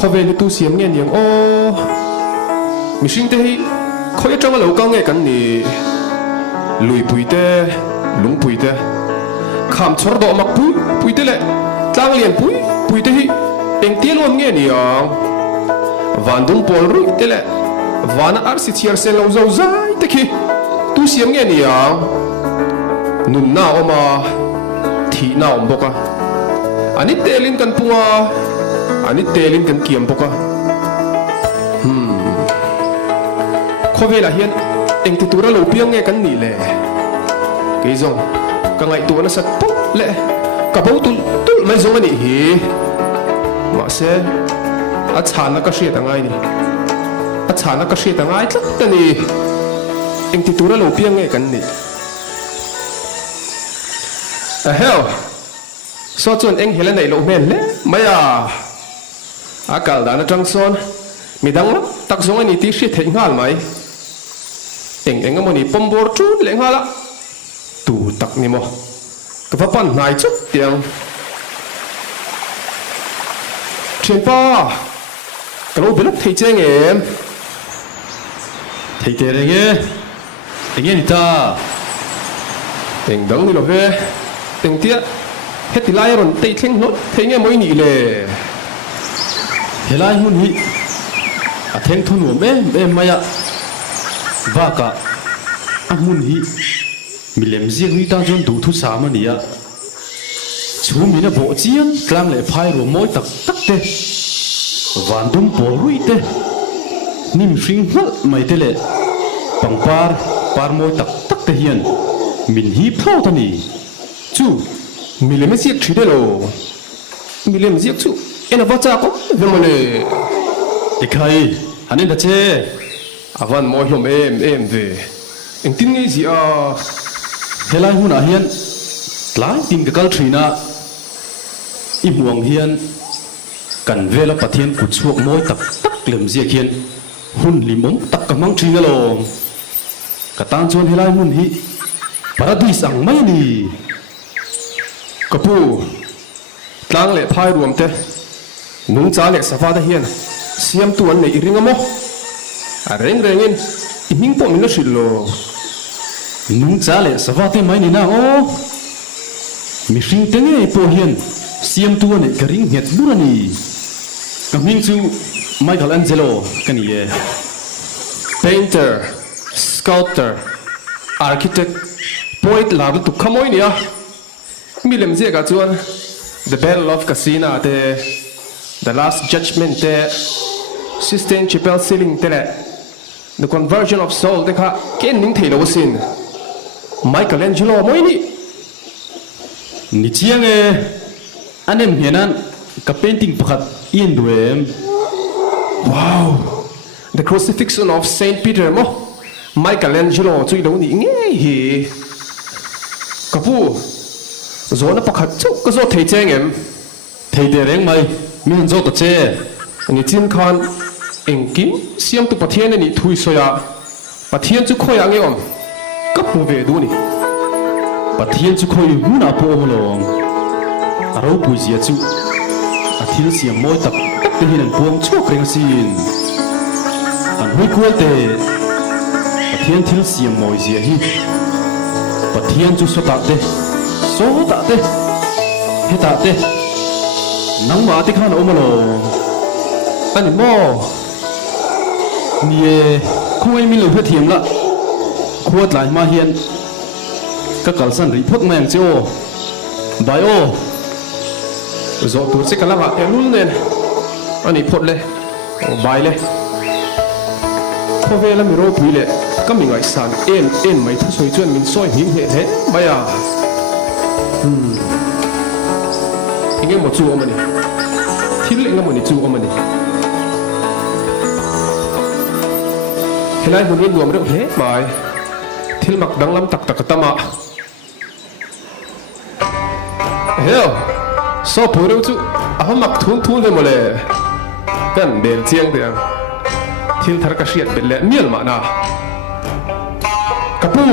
khó về tu xiêm nghe nhiều ô mình sinh thế khó nhất trong cái lẩu cao nghe cái này lùi bụi tê lúng bụi tê khám chót độ mặc bụi tê lệ trang liền bụi tê anh tiếc luôn nghe nhiều vạn đông bồn rụi tê lệ vạn ar xịt xịt lâu dâu dài tê khi tu xiêm nghe nhiều nụn nào mà thị nào bốc à anh ấy tê lên căn pua anh ấy tê lên căn kiềm bốc à khó về là hiện anh thì tu ra lâu piang nghe căn nỉ lệ cái giống cả ngày tu nó sạch bốc lệ cả bố tu mấy giống anh ấy mà sẽ chán nó cái gì tang ai nỉ chán nó cái gì tang ai lắm cái nỉ anh thì tu ra lâu piang nghe căn nỉ hell so chuan eng hela nei lo men le maya akal da na tang son midang ma tak zong ani ti hri thei ngal mai eng amoni pombor chu le ngala tu tak ni mo ka pa pan nai chu tiang chen pa ka lo belak thei cheng em thầy tè đây nghe nghe ta eng dang ni lo ve eng tia hết thì lai rồi tây theng nốt thấy nghe mới nhị lệ thế lại hun hi à thèn thun uổng em mày à và cả à hun hi mình làm riêng huy ta chọn đủ thu xả mà nè chú mình là bộ chiên lang lại phai rồi môi tắc tắc tê vạn đông bỏ rụi tê nim sinh hất mày tê lệ bằng par môi tắc tắc tê hiền mình hi phao ta nè chú mi le me siek chi de lo mi le me siek chu ena va cha ko ve mo le khai anh em đã chơi avan mo hlom em ve eng tin ngai gì à thế lại hun à hiền lại tìm cái câu thủy na im huang hiền cần về là bắt hiền cụt chuộc môi tắc tắc làm gì hiền hun lim ống tắc cầm mang thủy na lo cả tan chuan thế lại hun hi paradise ang mấy nì kapu tlang le phai ruam te nung cha le safa da hian siam tu an nei ringa mo a rengin i ming po min lo shilo nung cha le savate mai ni na o mi hring te nge po hian siam tu ne karing het burani kaming chu Michelangelo kani e painter sculptor architect poet la tu khamoi nia mi lem je ga chuan the battle of casina te the last judgment te Sistine Chapel ceiling te le the conversion of soul te kha ken ning thei lo sin Michelangelo moi ni chiang e anem hianan ka painting pakhat in duem wow the crucifixion of Saint Peter mo Michelangelo chui lo ni nge hi kapu zona pakhat chu ka zo thei cheng em thầy để reng mai mi han zo ta che ani chin khan engkin siam tu pathian ani thui soya pathian chu khoya nge om kapu ve du ni pathian chu khoi mu na po lo aro pui zia chu a thil siam moi tak tak te hin an puang chok reng sin an hui ko te pathian thil siam moi zia hi pathian chu so ta te he ta te nang ma te khan o ma lo ani mo nie khoi mi lo phe thiam la khuat lai ma hian ka kal san ri phok mang che o bai o zo tu se kala ha elul nen ani phot le bai le khove la mi ro pui le kami ngai san en mai thu soi chuan min soi him he he baya inge mo chu omani thil inga moni chu omani helai hunin nuam reuh hle mai thil mak dang lam tak tak tama heo so pureu chu aham mak thun le mole kan bel chiang tiang thil thar ka hriat bel le mial ma na kapu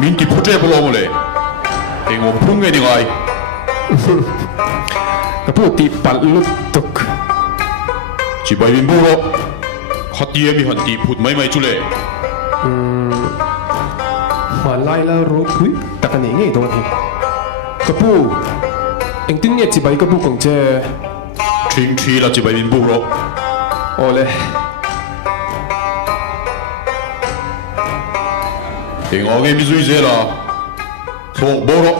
min ki phote bolo mole eng om phung ngai ni ngai kapu ti pal lut tuk chỉ bay bin buro khát tiêm mi hận tì phụt mấy mấy chú lệ ma lai la ro pui takani nge don hi kapu eng tin nge chi bai kapu kong che Trinh tri là chỉ bay bin buro ole Eng age mi zui zela Thok buro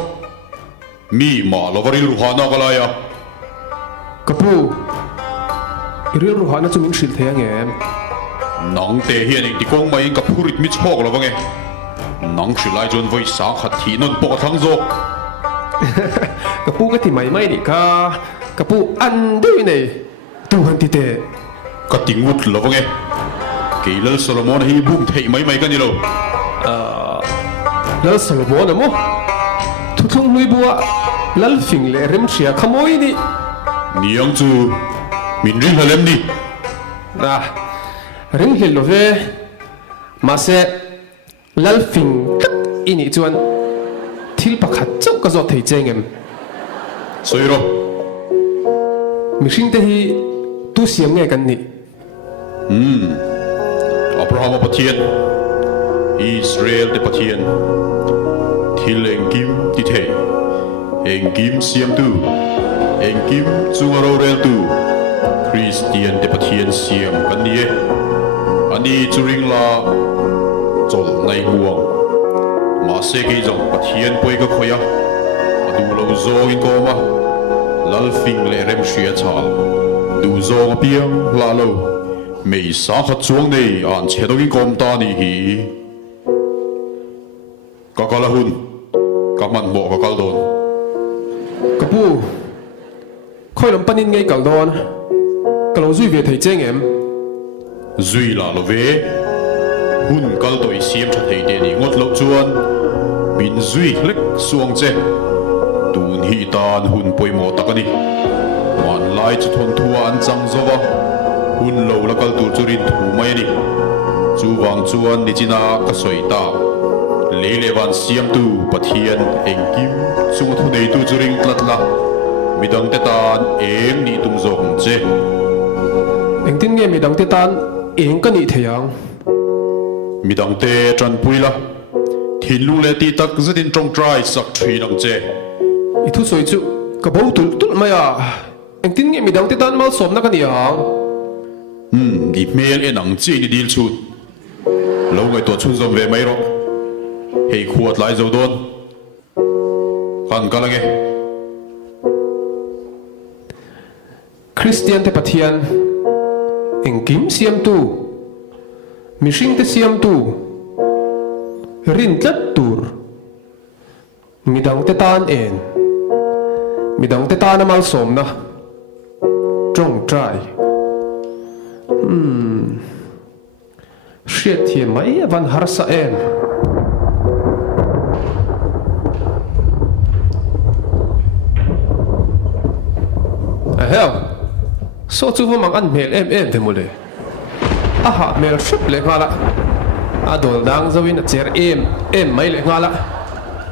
Mi ma lavari ruhana kalaya kapu iril ruhana chu min shil thea ngem Nang te hiền eng tikong mai eng kapurit mi chok la vange Nang shilai john voi sang khat thi non po thang zo kapu ka ti mai mai ni ka kapu an dui nei tu han ti te Ka tingut la vange Keilal Solomon hi bum thei mai mai kan ni lo lal salomon amo thu thung lui bua lal fing le rem thria khamoi ni Niang chu min ring halem ni na ring hil lo ve ma se lal fing tak ini chuan thil pakhat chau ka zo thei chengem Soiro mihring te hi tu siam nge kan ni Abraham pathian Israel te pathian Thil engkim ti the Engkim siam tu Engkim chungaro rel tu Christian te pathian siam kan ni Ani churing la Chol nai huang Ma se ke jong pathian poi ka khoya Adu lo zo in koma Lal fing le rem shia chal Du zo piang la lo Mei sa khat chuang nei an chedong in kom ta ni hi Kakalahun Kaman mo kakaldon kapu khoi lam panin ngei kal don kalo zui ve thei chengem Zui la lo ve Hun kaldoi siam chat hei de ni ngot lo chuan Min zui lek suang che Tun hi tan hun poi mo takani Man lai chu thon thua an chang zowa Hun lo la kal tur churin thu mai ni Chu wang chuan ni china ka soi ta Lelevan siam tu pathian engkim chung thu nei tu churing tlatla Midang te tan em ni tum zong che eng tin nge mi dang te tan eng ka ni theyang Midang te tran puila Thin lung le ti tak zetin trong trai sak thri dang che i thu soi chu ka bo tul tul maya eng tin nge mi dang te tan mal som na ka ni ang Di mel en ang chi ni dil chut Lo ngai to chun zom ve mai ro Hei khuat lai zo don Kan kalange Christian te pathian eng kim siam tu mihring te siam tu rin tlat tur midang te tan en midang te tan amal som na trong trai Shit hier mai van harsa em hell so chu mang an mel em ve mole aha mel ship le ngala a dol dang zawin a cher em mai le ngala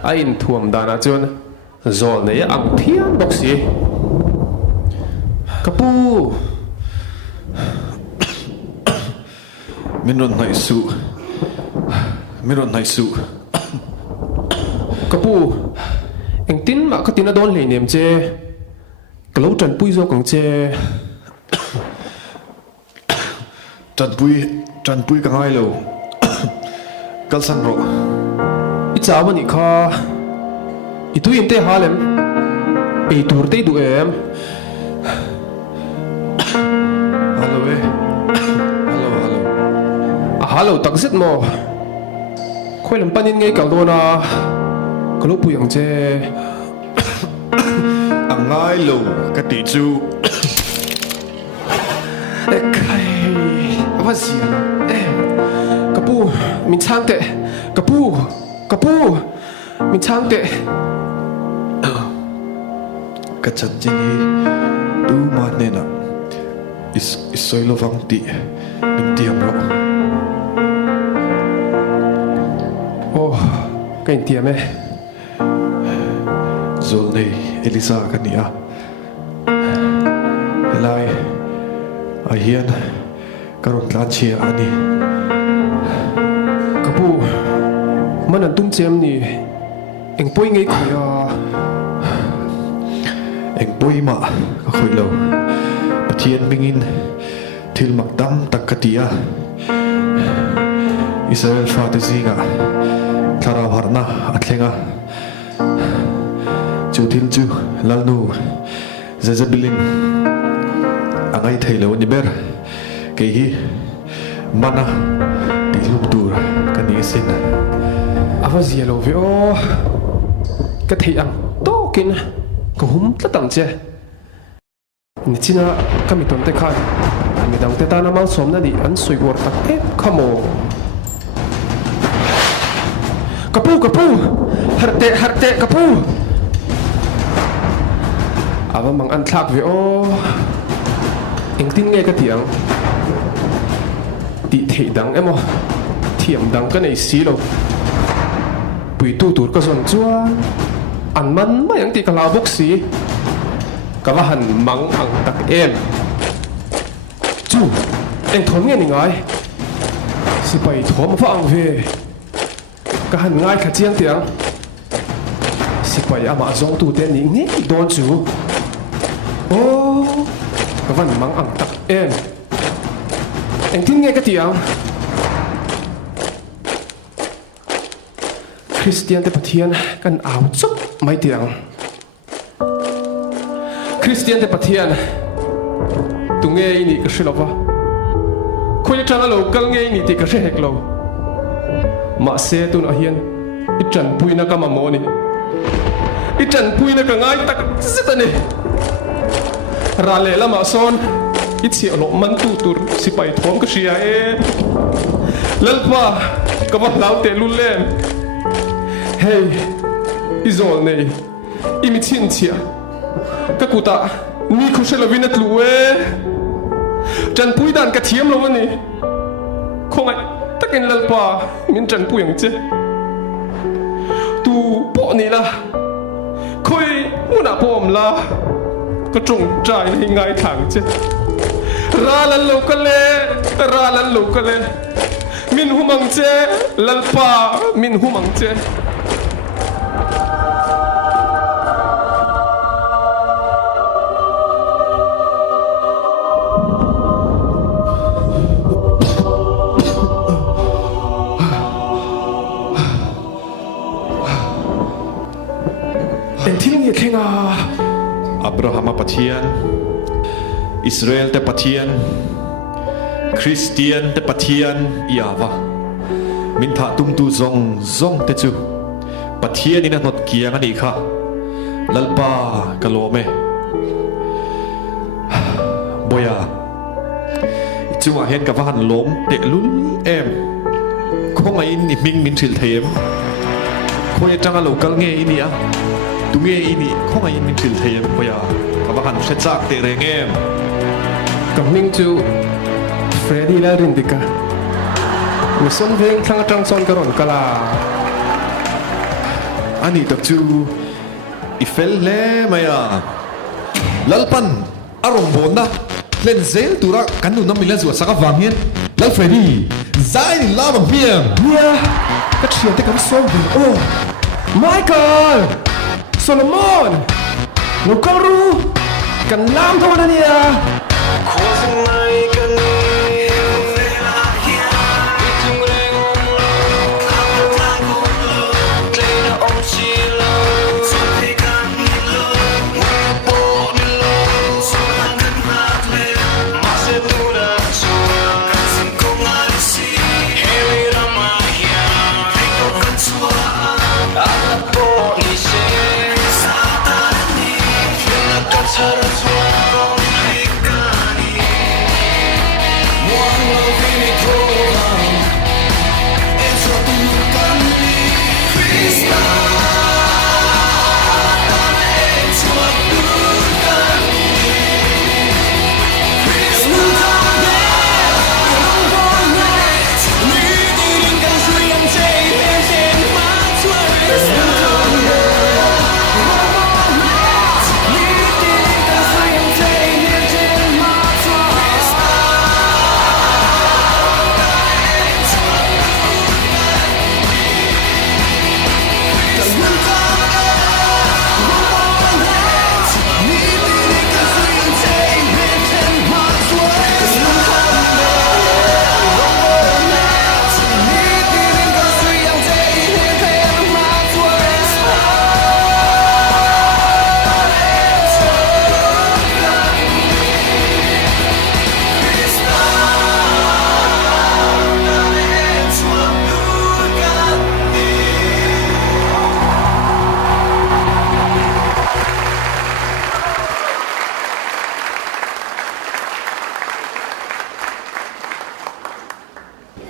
a in thuam dana chun zol ne ang thian boxi kapu Minon nai su kapu eng tin ma ka tin a don le nem che kalo tran pui zo kang che Chan pui ka ngai lo Kal san ro i chawa ni kha i tu in te halem e tur te du em Hello Hello a halo tak zet mo khoi lam panin ngei kal dona kalo pu yang che Ang ngai lo ka ti chu kai wa sia em kapu min chang te kapu min chang te Ka chan jing hi Tu ma ne na Is soi lo vang ti Min tiam ro oh kai tiam e Zol nei Elisa ka ni a hian karon tlan chia ani kapu manan tum chem ni eng poi ngei khoya eng poima ka khoi lo pathian mingin thil makdam takkatia Israel fate zinga thara harna atlenga chu thil chu lalnu zazabilin angai thailo ni ber ke hi mana tilum tur kani sin ava zielo ve o ka thei ang to kin ko hum tla tam che ni china kami ton te khan mi dang te ta na mal som na di an sui gor tak e khamo kapu harte kapu ava mang an thak ve o eng tin nge ka tiang ti thei dang emo thiam dang ka nei si lo pui tu tur ka zon chua an man ma yang ti ka la bok si ka va han mang ang tak em chu eng thon nge ni ngai si pai thom fa ang ve ka han ngai kha chiang tiang si pai ama zong tu te ni nge don chu o ka van mang ang tak em eng tin nge ka tiang Christian te pathian kan aw chup mai tiang Christian te pathian tu nge ini ka shilova khoi tanga lo kal nge ini te ka she hek lo ma se tu na hian I chan pui na ka ma mo ni I chan pui na ka ngai tak zitani ra le la ma son I chi lo man tu tur si pai thom ka shia e lalpa ka ma lau te lu lem hey izol nei imi chin chia ka kuta ni khoshela vinat luwe chan pui dan ka thiam lo ni khongai takin lalpa min chan pui ang che tu po ni la khoi una pom la ka chung trai ni ngai thang che ra lan lo ka le min humang che lalpa min humang che Abraham pathian Israel te pathian Christian te pathian Yava min tha tum tu zong te chu pathian ina not kiang ani kha lalpa kalome boya chuwa hen ka van lom te lul em khonga in ni ming min thil them khoi tanga local nge inia tu nge ini khonga in min thil them boya ka van se chak te reng em coming to Freddy la rindika mi son veng thang tang son karon kala ani tak chu ifel le maya lalpan arong bona len zel tura kanu na milan zu saka vangien lal Freddy zain la bang piam ya ka chian te kan som bin oh Michael Solomon lo karu kan lam thona nia Causing my